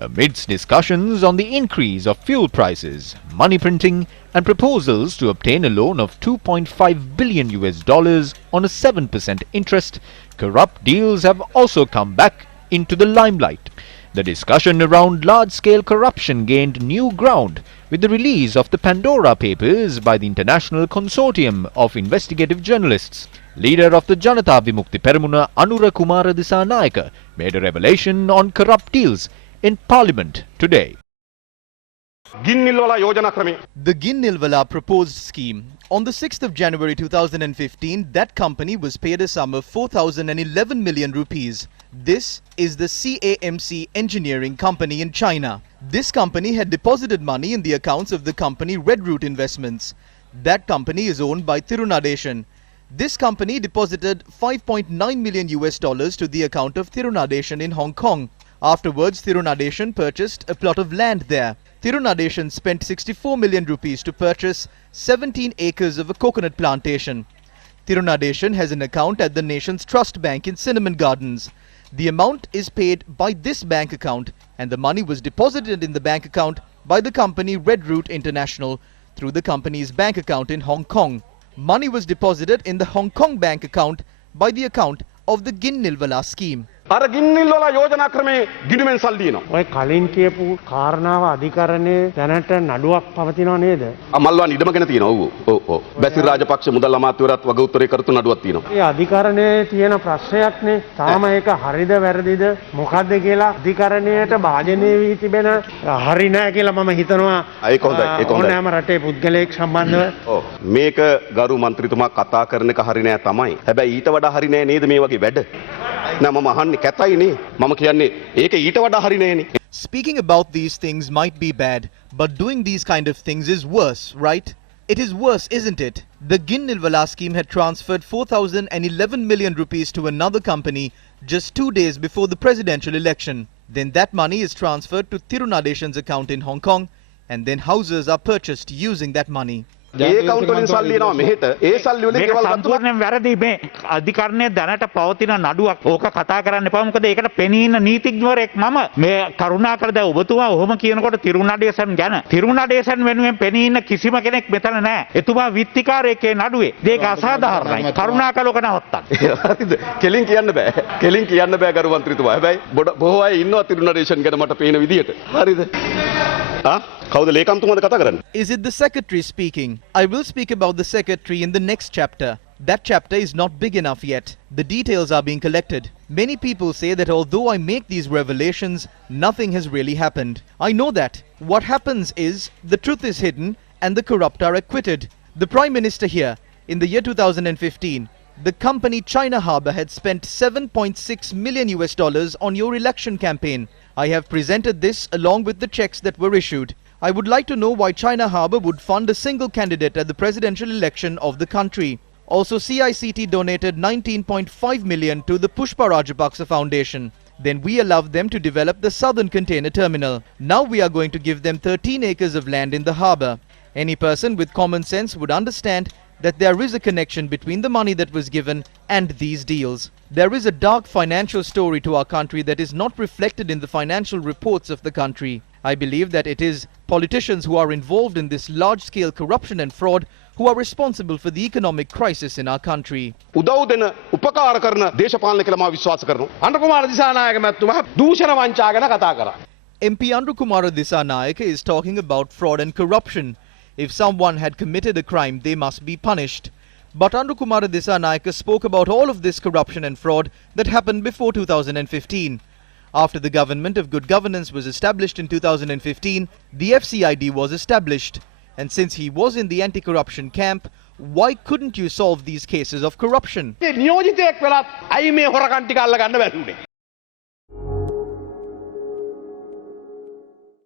amidst discussions on the increase of fuel prices, money printing, and proposals to obtain a loan of $2.5 billion on a 7% interest, corrupt deals have also come back into the limelight. The discussion around large-scale corruption gained new ground with the release of the Pandora Papers by the International Consortium of Investigative Journalists. Leader of the Janata Vimukti Peramuna, Anura Kumara Disanayaka, made a revelation on corrupt deals in Parliament today. The Ginnilwala proposed scheme. On the 6th of January 2015, that company was paid a sum of 4,011 million rupees. This is the CAMC Engineering Company in China. This company had deposited money in the accounts of the company Red Root Investments. That company is owned by Nadesan. This company deposited $5.9 million to the account of Nadesan in Hong Kong. Afterwards, Nadesan purchased a plot of land there. Nadesan spent 64 million rupees to purchase 17 acres of a coconut plantation. Nadesan has an account at the nation's trust bank in Cinnamon Gardens. The amount is paid by this bank account, and the money was deposited in the bank account by the company Red Root International through the company's bank account in Hong Kong. Money was deposited in the Hong Kong bank account by the account of the Ginnilwala scheme. අර ගින්නිල්වල යෝජනා ක්‍රමේ ගිණුමෙන් සල්ලි එනවා. ඔය කලින් කියපු කාරණාව අධිකරණයේ දැනට නඩුවක් පවතිනව නේද? මල්වාන් ඉඩමගෙන තියෙනවා. ඔව්. බැසිල් රාජපක්ෂ මුදල් අමාත්‍යවරයාත් වග උත්තරේ කරතු නඩුවක් තියෙනවා. ඒ අධිකරණයේ තියෙන ප්‍රශ්නයක්නේ. තාම ඒක හරිද වැරදිද මොකද්ද කියලා අධිකරණයට භාජනය වී තිබෙන හරි නෑ කියලා මම හිතනවා. ඒක හොඳයි. ඒක හොඳයි. ඕනෑම රටේ පුද්ගලයෙක් සම්බන්ධව. ඔව්. මේක ගරු මන්ත්‍රීතුමා කතා කරන එක හරි නෑ තමයි. හැබැයි ඊට වඩා හරි නෑ නේද මේ වගේ වැඩ? නෑ මම අහන්නේ Speaking about these things might be bad, but doing these kind of things is worse, right? It is worse, isn't it? The Ginnilwala scheme had transferred 4,011 million rupees to another company just 2 days before the presidential election. Then that money is transferred to Nadesan's account in Hong Kong, and then houses are purchased using that money. A count වලින් සල්ලි එනවා මෙහෙට ඒ සල්ලි වලින් ගෙවල් සම්පූර්ණයෙන් වැරදි මේ අධිකරණයේ දැනට පවතින නඩුවක් ඕක කතා කරන්න එපා මොකද ඒකට පෙනී ඉන්න නීතිඥවරයෙක් මම මේ කරුණාකර දැන් ඔබතුමා ඔහොම කියනකොට තිරුණඩේසන් ගැන තිරුණඩේසන් වෙනුවෙන් පෙනී ඉන්න කිසිම කෙනෙක් මෙතන නැහැ එතුමා විත්තිකාරයෙක්ගේ නඩුවේ මේක අසාධාරණයි කරුණාකර ඔක නවත්තන්න හරිද කෙලින් කියන්න බෑ ගරු මන්ත්‍රීතුමා හැබැයි බොහෝ අය ඉන්නවා තිරුණඩේසන් ගැන මට පේන විදියට හරිද Is it the secretary speaking? I will speak about the secretary in the next chapter. That chapter is not big enough yet. The details are being collected. Many people say that although I make these revelations, nothing has really happened. I know that. What happens is, the truth is hidden and the corrupt are acquitted. The Prime Minister here, in the year 2015, the company China Harbour had spent $7.6 million on your election campaign. I have presented this along with the checks that were issued. I would like to know why China Harbour would fund a single candidate at the presidential election of the country. Also, CICT donated 19.5 million to the Pushpa Rajapaksa Foundation. Then we allowed them to develop the southern container terminal. Now we are going to give them 13 acres of land in the harbour. Any person with common sense would understand that there is a connection between the money that was given and these deals. There is a dark financial story to our country that is not reflected in the financial reports of the country. I believe that it is politicians who are involved in this large-scale corruption and fraud who are responsible for the economic crisis in our country. උදව් දෙන උපකාර කරන දේශපාලන කියලා මම විශ්වාස කරනවා. අනුර කුමාර දිසානායක මැතිතුමා දූෂණ වංචා ගැන කතා කරා. MP Anura Kumara Disanayaka is talking about fraud and corruption. If someone had committed a crime, they must be punished. But Anura Kumara Disanayaka spoke about all of this corruption and fraud that happened before 2015. After the government of good governance was established in 2015, the FCID was established. And since he was in the anti-corruption camp, why couldn't you solve these cases of corruption?